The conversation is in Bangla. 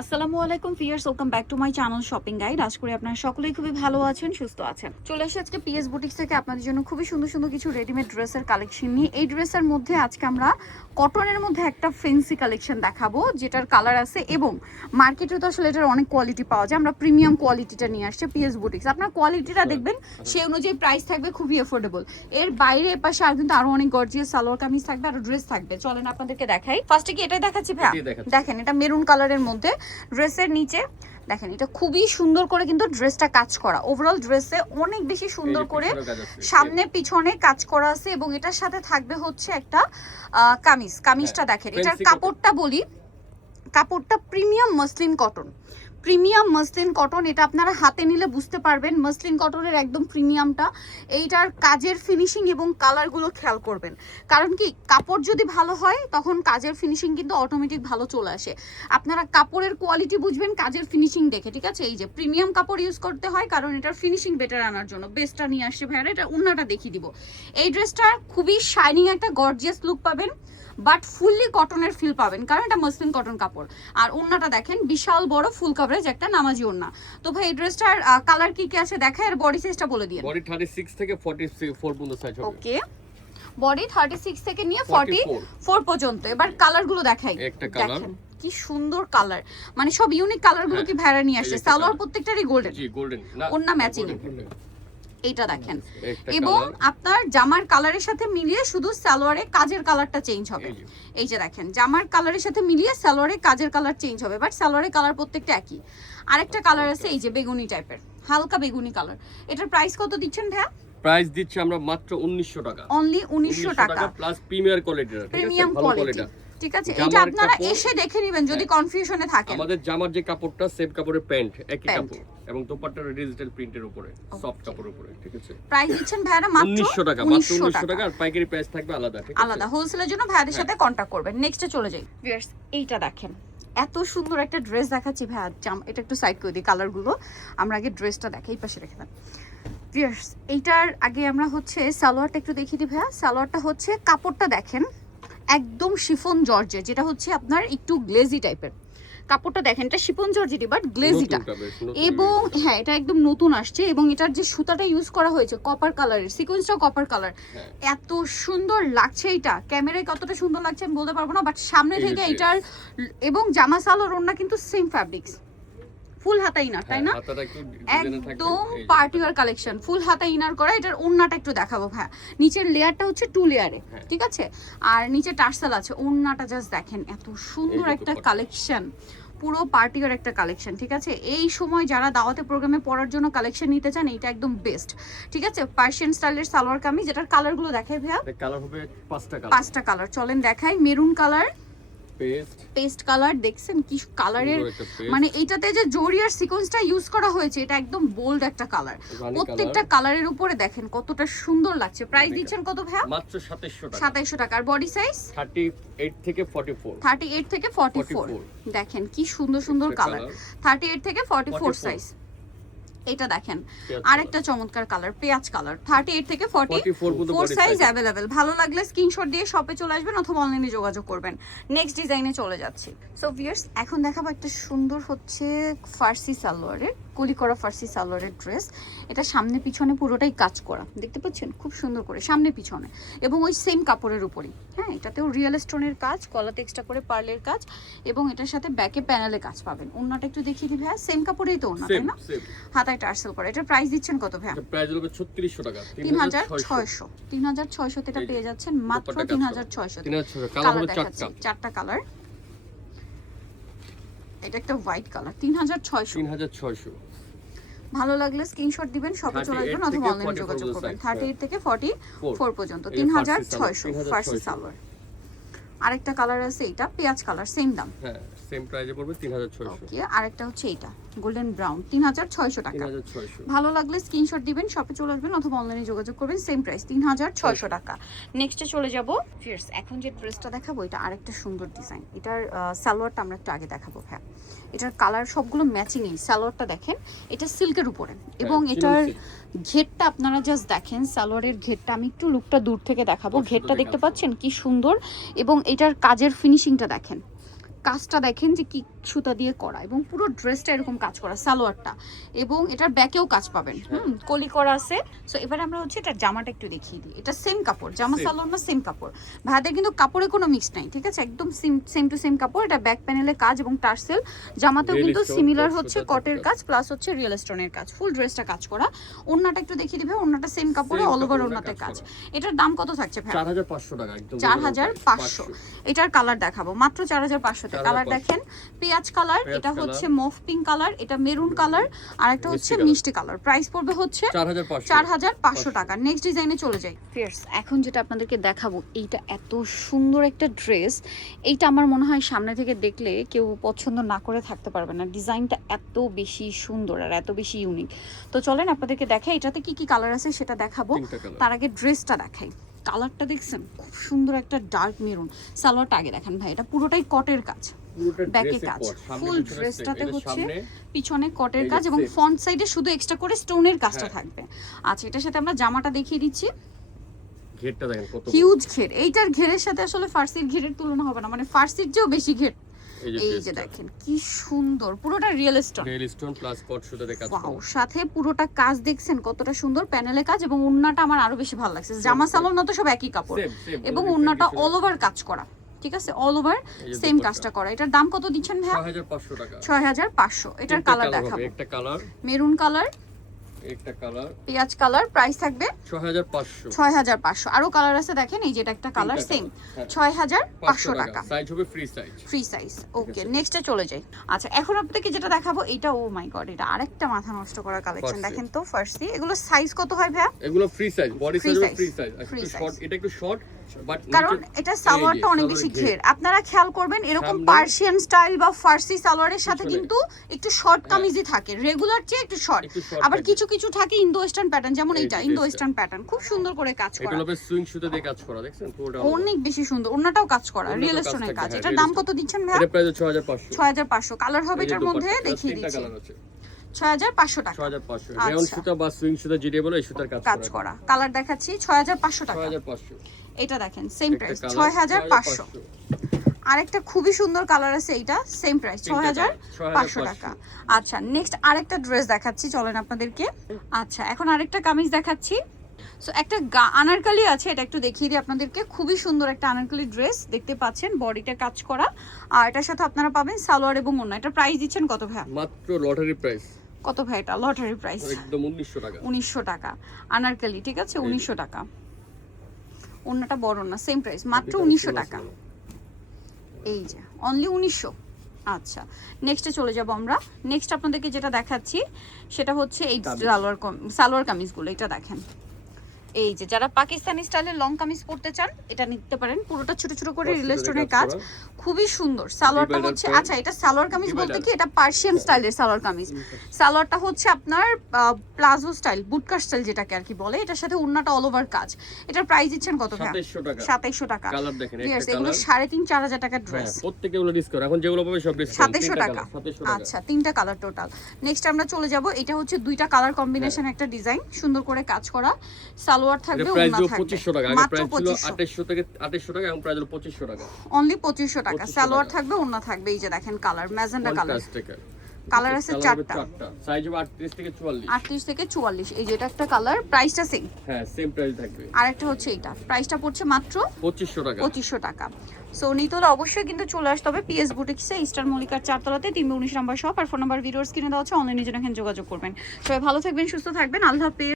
আসসালামু আলাইকুম viewers, welcome back to my channel shopping guide. আশা করি আপনারা সকলেই খুবই ভালো আছেন, সুস্থ আছেন। চলে এসে আজকে পিএস বুটিক্স থেকে আপনাদের জন্য খুবই সুন্দর সুন্দর কিছু রেডিমেড ড্রেসের কালেকশন নিয়ে। এই ড্রেসের মধ্যে আজকে আমরা কটনের মধ্যে একটা ফেন্সি কালেকশন দেখাবো, যেটার কালার আছে এবং মার্কেটে তো আসলে এটার অনেক কোয়ালিটি পাওয়া যায়। আমরা প্রিমিয়াম কোয়ালিটিটা নিয়ে আসছে পিএস বুটিক্স। আপনার কোয়ালিটিটা দেখবেন, সেই অনুযায়ী প্রাইস থাকবে খুবই এফোর্ডেবল। এর বাইরে এপাশে আর কিন্তু আরো অনেক গর্জিয়াস সালোয়ার কামিজ থাকবে, আর ড্রেস থাকবে। চলেন আপনাদেরকে দেখাই। ফার্স্টে কি এটাই দেখাচ্ছি ভাই? দেখেন, এটা মেরুন কালারের মধ্যে ড্রেসের নিচে দেখেন, এটা খুবই সুন্দর করে কিন্তু ড্রেসটা কাজ করা। ওভারঅল ড্রেসে অনেক বেশি সুন্দর করে সামনে পিছনে কাজ করা আছে এবং এটার সাথে থাকবে হচ্ছে একটা কামিজটা দেখেন। এটার কাপড়টা বলি, কাপড়টা premium muslin cotton. Premium muslin cotton, এটা আপনারা হাতে নিলে বুঝতে পারবেন মসলিন কটনের একদম প্রিমিয়ামটা। এইটার কাজের ফিনিশিং এবং কালারগুলো খেয়াল করবেন, কারণ কি কাপড় যদি ভালো হয় তখন কাজের ফিনিশিং কিন্তু অটোমেটিক ভালো চলে আসে। আপনারা কাপড়ের কোয়ালিটি বুঝবেন কাজের ফিনিশিং দেখে, ঠিক আছে? এই যে প্রিমিয়াম কাপড় ইউজ করতে হয়, কারণ এটার ফিনিশিং বেটার আনার জন্য। বেস্টটা নিয়ে আসছে ভাইয়ারা। এটা ওন্নাটা দেখিয়ে দিব। এই ড্রেসটার খুবই শাইনিং একটা গর্জিয়াস লুক পাবেন, বাট ফুললি কটনের ফিল পাবেন, কারণ এটা মসলিন কটন কাপড়। আর ওন্নাটা দেখেন, বিশাল বড় ফুল কভারেজ একটা নামাজি ওন্না। তো ভাই এই ড্রেসটার কালার কি কি আছে দেখায়, আর বডি সাইজটা বলে দিন। বডি 36 থেকে 44 পর্যন্ত সাইজ হবে। ওকে, বডি 36 থেকে নিয়ে 44 পর্যন্ত। এবার কালারগুলো দেখাই। একটা কালার কি সুন্দর কালার, মানে সব ইউনিক কালারগুলো কি ভ্যারা নিয়ে আসছে। সালোয়ার প্রত্যেকটারই গোল্ডেন, জি গোল্ডেন না, ওন্না ম্যাচিং। এইটা দেখেন, এবং আপনার জামার কালারের সাথে মিলিয়ে শুধু সালোয়ারে কাজের কালারটা চেঞ্জ হবে। এই যে দেখেন, জামার কালারের সাথে মিলিয়ে সালোয়ারে কাজের কালার চেঞ্জ হবে, বাট সালোয়ারের কালার প্রত্যেকটা একই। আরেকটা কালার আছে এই যে বেগুনি টাইপের, হালকা বেগুনি কালার। এটার প্রাইস কত দিচ্ছেন ভাইয়া? প্রাইস দিচ্ছি আমরা মাত্র 1900 টাকা। অনলি 1900 টাকা plus premier quality, premium quality. ঠিক আছে, এটা আপনারা এসে দেখে নেবেন যদি কনফিউশনে থাকেন। আমাদের জামার যে কাপড়টা সেম কাপড়ের প্যান্ট, একই কাপড়, এবং দোপাট্টাটা ডিজিটাল প্রিন্টের উপরে, সফট কাপড়ের উপরে, ঠিক আছে? প্রাইস দিচ্ছেন ভাইরা মাত্র 1900 টাকা, মাত্র 1900 টাকা। আর পাইকারি প্রাইস থাকবে আলাদা, ঠিক আছে? আলাদা হোলসেলের জন্য ভাইয়াদের সাথে কন্টাক্ট করবেন। নেক্সটে চলে যাই ভিউয়ার্স, এইটা দেখেন, এত সুন্দর একটা ড্রেস দেখাচ্ছি ভাইয়া। এটা একটু সাইড করে দিই কালারগুলো, আমরা আগে ড্রেসটা দেখাই, পাশে রেখে দেন ভিউয়ার্স। এইটার আগে আমরা হচ্ছে সালোয়ারটা একটু দেখিয়ে দিই ভাইয়া। সালোয়ারটা হচ্ছে, কাপড়টা দেখেন একদম শিফন জর্জেট, যেটা হচ্ছে আপনার একটু গ্লেজি টাইপের কাপড়টা দেখেন। এটা শিফন জর্জেটই বাট গ্লেজিটা, এবং হ্যাঁ এটা একদম নতুন আসছে। এবং এটার যে সুতাটা ইউজ করা হয়েছে কপার কালারের, সিকোয়েন্সটাও কপার কালার। এত সুন্দর লাগছে, এটা ক্যামেরায় কতটা সুন্দর লাগছে আমি বলতে পারবো না, বাট সামনে থেকে এটার এবং জামা সালোয়ার ওড়না কিন্তু সেম ফ্যাব্রিক্স, ফুল হাতা ইনার, তাই না? একদম পার্টি ওয়্যার কালেকশন, ফুল হাতা ইনার করা। এটার ওড়নাটা একটু দেখাবো ভাই। নিচের লেয়ারটা হচ্ছে 2 লেয়ারে, ঠিক আছে? আর নিচে টার্সেল আছে। ওড়নাটা জাস্ট দেখেন, এত সুন্দর একটা কালেকশন, পুরো পার্টি ওয়্যার একটা কালেকশন, ঠিক আছে? এই সময় যারা দাওয়াতে প্রোগ্রামে পরার জন্য কালেকশন নিতে চান, এটা একদম বেস্ট, ঠিক আছে? পার্সিয়ান স্টাইলের সালোয়ার কামিজ। যেটার কালারগুলো দেখাই ভাইয়া। কালার হবে 5টা কালার। চলেন দেখাই। মেরুন কালার, পেস্ট কালার, দেখছেন কি কালারের, মানে এইটাতে যে জরিয়ার সিকোয়েন্সটা ইউজ করা হয়েছে, এটা একদম বোল্ড একটা কালার। প্রত্যেকটা কালারের উপরে দেখেন কতটা সুন্দর লাগছে। প্রাইস দিচ্ছেন কত ভাইয়া? মাত্র 2700 টাকা। 2700 টাকা। আর বডি সাইজ 38 থেকে 44। 38 থেকে 44 দেখেন কি সুন্দর সুন্দর কালার। 38 থেকে 44 সাইজ। এটা দেখেন আরেকটা চমৎকার কালার, পেঁয়াজ কালার। 38 থেকে 44 সাইজ अवेलेबल। ভালো লাগলে স্ক্রিনশট দিয়ে শপে চলে আসবেন অথবা অনলাইনে যোগাযোগ করবেন। নেক্সট ডিজাইনে চলে যাচ্ছি। সো ভিউয়ার্স, এখন দেখাবো একটা সুন্দর হচ্ছে ফার্সি সালোয়ারের, কলি করা ফার্সি সালোয়ারের ড্রেস। এটা সামনে পিছনে পুরোটাই কাজ করা, দেখতে পাচ্ছেন খুব সুন্দর করে সামনে পিছনে, এবং ওই সেম কাপড়ের উপরই। হ্যাঁ, এটাতেও রিয়েল স্টোনের কাজ, গলাতে এক্সট্রা করে পার্লের কাজ, এবং এটার সাথে ব্যাকে প্যানেলে কাজ পাবেন। ওন্নাটা একটু দেখিয়ে দিই ভাইয়া। সেম কাপড়েই তো ওন্না, তাই না? হাতায় টার্সেল করা। এটার প্রাইস দিচ্ছেন কত ভাইয়া? প্রাইস হলো 3600 টাকা। 3600। 3600 তে এটা পেয়ে যাচ্ছেন মাত্র 3600 তে। কালার হলো 4টা কালার। এটা একটা হোয়াইট কালার। 3600। ভালো লাগলে স্ক্রিনশট দিবেন, শপে চলে আসবেন অথবা অনলাইনে যোগাযোগ করবেন। 38 থেকে 44 পর্যন্ত 3600 ফার্সি সালোয়ার। আরেকটা কালার আছে, এটা পেঁয়াজ কালার, সেম দাম। হ্যাঁ, সেম প্রাইসে পড়বে 3600। ওকে, আরেকটা হচ্ছে এটা গোল্ডেন ব্রাউন, 3600 টাকা। ভালো লাগলে স্ক্রিনশট দিবেন, শপে চলে আসবেন অথবা অনলাইনে যোগাযোগ করবেন, সেম প্রাইস 3600 টাকা। নেক্সটে চলে যাব ফিয়ার্স। এখন যে ড্রেসটা দেখাবো, এটা আরেকটা সুন্দর ডিজাইন। এটার সালোয়ারটা আমরা একটু আগে দেখাবো ভাই। এটার কালার সবগুলো ম্যাচিংই। সালোয়ারটা দেখেন, এটা সিল্কের উপরে, এবং এটার ঘেরটা আপনারা জাস্ট দেখেন। সালোয়ারের ঘেরটা আমি একটু লুকটা দূর থেকে দেখাবো। ঘেরটা দেখতে পাচ্ছেন কি সুন্দর, এবং এটার কাজের ফিনিশিংটা দেখেন কাজটা দেখেন যে কি সুতা দিয়ে করা, এবং পুরো ড্রেসটা এরকম কাজ করা সালোয়ারটা, এবং এটার ব্যাকেও কাজ পাবেন, কলি করা আছে। সো এবারে আমরা হচ্ছে এটার জামাটা একটু দেখিয়ে দিই। এটা সেম কাপড়, জামা সালোয়ার না সেম কাপড়, ভাইদের কিন্তু কাপড়ে কোনো মিক্স নাই, ঠিক আছে, একদম সেম টু সেম কাপড়। এটা ব্যাক প্যানেলে কাজ এবং টার্সেল, জামাতেও কিন্তু সিমিলার হচ্ছে কটের কাজ প্লাস হচ্ছে রিয়েল স্টোনের কাজ, ফুল ড্রেসটা কাজ করা। ওন্নাটা একটু দেখিয়ে দিবে, ওন্নাটা সেম কাপড়ে অল ওভার ওন্নাতে কাজ। এটার দাম কত থাকছে ভাই? 4500 টাকা, একদম 4500। এটার কালার দেখাবো মাত্র 4500 তে। কালার দেখেন, পেঁয়াজ কালার, এটা হচ্ছে মফ পিঙ্ক কালার, এটা মেরুন কালার, আর একটা হচ্ছে মিষ্টি কালার। প্রাইস পড়বে হচ্ছে 4500 টাকা। নেক্সট ডিজাইনে চলে যাই। ফিয়ার্স, এখন যেটা আপনাদেরকে দেখাবো, এইটা এত সুন্দর একটা ড্রেস, এইটা আমার মনে হয় সামনে থেকে দেখলে কেউ পছন্দ না করে থাকতে পারবে না। ডিজাইনটা এত বেশি সুন্দর আর এত বেশি ইউনিক। তো চলেন আপনাদেরকে দেখাই এটাতে কি কি কালার আছে সেটা দেখাবো। তার আগে ড্রেসটা দেখাই। কালারটা দেখছেন, খুব সুন্দর একটা ডার্ক মেরুন। সালোয়ারটা আগে দেখেন ভাই, এটা পুরোটাই কটের কাজ, ব্যাকে কাজ, ফুল ড্রেসটাতে হচ্ছে পিছনে কটের কাজ, এবং ফ্রন্ট সাইডে শুধু এক্সট্রা করে স্টোনের কাজটা থাকবে। আচ্ছা, এটার সাথে আমরা জামাটা দেখিয়ে দিচ্ছি। ঘেরটা দেখেন কত হিউজ ঘের, এইটার ঘেরের সাথে আসলে ফার্সির ঘেরের তুলনা হবে না, মানে ফার্সির চেয়েও বেশি ঘের। এই যে দেখেন কি সুন্দর, পুরোটা রিয়েল স্টোন প্লাস কট সুতাতে কাজ করা, সাথে পুরোটা কাজ দেখছেন কতটা সুন্দর প্যানেলে কাজ, এবং ওন্নাটা আমার আরো বেশি ভালো লাগছে। জামা সালোয়ার না তো সব একই কাপড়, এবং ওন্নাটা অল ওভার কাজ করা, ঠিক আছে, অল ওভার সেম কাজটা করা। এটার দাম কত দিচ্ছেন ভাই? 6500 টাকা। 6500। এটার কালার দেখাবো, একটা কালার মেরুন কালার, একটা কালার পেঁয়াজ কালার। প্রাইস থাকবে 6500। আরো কালার আছে দেখেন, এই যে এটা একটা কালার সেম, 6500 টাকা। সাইজ হবে ফ্রি সাইজ। ওকে, নেক্সটে চলে যাই। আচ্ছা, এখন আপনাদেরকে যেটা দেখাবো, এটা ও মাই গড, এটা আরেকটা মাথা নষ্ট করা কালেকশন। দেখেন তো ফার্সি, এগুলো সাইজ কত হয় ভাইয়া? এগুলো free size, body size free size, একটু শর্ট, এটা একটু শর্ট, বাট কারণ এটা সালোয়ারটা অনেক বেশি ঘের। আপনারা খেয়াল করবেন, এরকম পার্সিয়ান স্টাইল বা ফার্সি সালোয়ারের সাথে কিন্তু একটু শর্ট কামিজই থাকে, রেগুলার চেয়ে একটু শর্ট। আবার কিছু কিছু থাকে ইন্দো ওয়েস্টার্ন প্যাটার্ন, যেমন এইটা ইন্দো ওয়েস্টার্ন প্যাটার্ন, খুব সুন্দর করে কাজ করা। এটা হবে সুইং সুতা দিয়ে কাজ করা, দেখছেন পুরোটা অনেক বেশি সুন্দর। ওন্নাটাও কাজ করা, রিয়েল স্টোনের কাজ। এটার দাম কত দিচ্ছেন ভাই? এটা প্রাইস 6500। 6500। কালার হবে এটার মধ্যে, দেখিয়ে দিচ্ছি। 6500 টাকা। 6500 রেয়ন সুতা বা সুইং সুতা যেটা বলে এই সুতার কাজ করা। কালার দেখাচ্ছি, 6500 টাকা। 6500। এটা দেখেন সেম প্রাইস 6500। আরেকটা খুবই সুন্দর কালার আছে, এইটা সেম প্রাইস 6500 টাকা। আচ্ছা, নেক্সট আরেকটা ড্রেস দেখাচ্ছি, চলেন আপনাদেরকে। আচ্ছা, এখন আরেকটা কামিজ দেখাচ্ছি। সো একটা আনারকলি আছে, এটা একটু দেখিয়ে দিই আপনাদেরকে। খুবই সুন্দর একটা আনারকলি ড্রেস দেখতে পাচ্ছেন, বডিটা কাজ করা, আর এটার সাথে আপনারা পাবেন সালোয়ার এবং ওন্না। এটা প্রাইস দিচ্ছেন কত ভাই? মাত্র লটারি প্রাইস। কত ভাই এটা? লটারি প্রাইস একদম 1900 টাকা। 1900 টাকা আনারকলি, ঠিক আছে, 1900 টাকা। ওন্নাটা বড় না, সেম প্রাইস, মাত্র 1900 টাকা। এই যে অনলি 1900। আচ্ছা, নেক্সটে চলে যাব আমরা। নেক্সট আপনাদেরকে যেটা দেখাচ্ছি সেটা হচ্ছে এই সালোয়ার কামিজগুলো। এটা দেখেন, এই যে যারা পাকিস্তানি স্টাইলের লং কামিজ পরতে চান, এটা নিতে পারেন। পুরোটা ছোট ছোট করে রিলেস্টনের কাজ, খুবই সুন্দর। সালোয়ারটা হচ্ছে, আচ্ছা এটা সালোয়ার কামিজ বলতে কি, এটা পার্সিয়ান স্টাইলের সালোয়ার কামিজ। সালোয়ারটা হচ্ছে আপনার প্লাজো স্টাইল, বুটকাট স্টাইল যেটাকে আর কি বলে। এটার সাথে ওন্নাটা অল ওভার কাজ। এটার প্রাইস দিচ্ছেন কত ভাই? 2700 টাকা। কালার দেখেন, একটা এগুলো 3.5-4,000 টাকার ড্রেস। প্রত্যেকটা এগুলো ডিসকাউন্ট, এখন যেগুলো পাবে সব ডিসকাউন্ট। 2700 টাকা। আচ্ছা, তিনটা কালার টোটাল। নেক্সট আমরা চলে যাব, এটা হচ্ছে দুইটা কালার কম্বিনেশন, একটা ডিজাইন সুন্দর করে কাজ করা। সালোয়ার থাকবে, ওন্না থাকবে। 2500 টাকা। আগে প্রাইস ছিল 2800 টাকা, এখন প্রাইস হলো 2500 টাকা। অনলি 2500 টাকা। সালোয়ার থাকবে, ওন্না থাকবে। এই যে দেখেন কালার, ম্যাজেন্ডা কালার। কালার আছে চারটা, সাইজ হবে 38 থেকে 44। 38 থেকে 44। এই যে এটা একটা কালার, প্রাইসটা সেম। হ্যাঁ, সেম প্রাইস থাকবে। আর একটা হচ্ছে এটা, প্রাইসটা পড়ছে মাত্র 2500 টাকা। 2500 টাকা। সো নিতে হলে অবশ্যই কিন্তু চলে আসতে হবে পিএস বুটিক্সে, ইস্টার মল্লিকার 4 তলাতে, 319 নাম্বার শপ। আর ফোন নাম্বার ভিডিওর স্ক্রিনে দেওয়া আছে, অনলাইনে জন্য এখানে যোগাযোগ করবেন। সবাই ভালো থাকবেন, সুস্থ থাকবেন, আল্লাহ হাফেজ।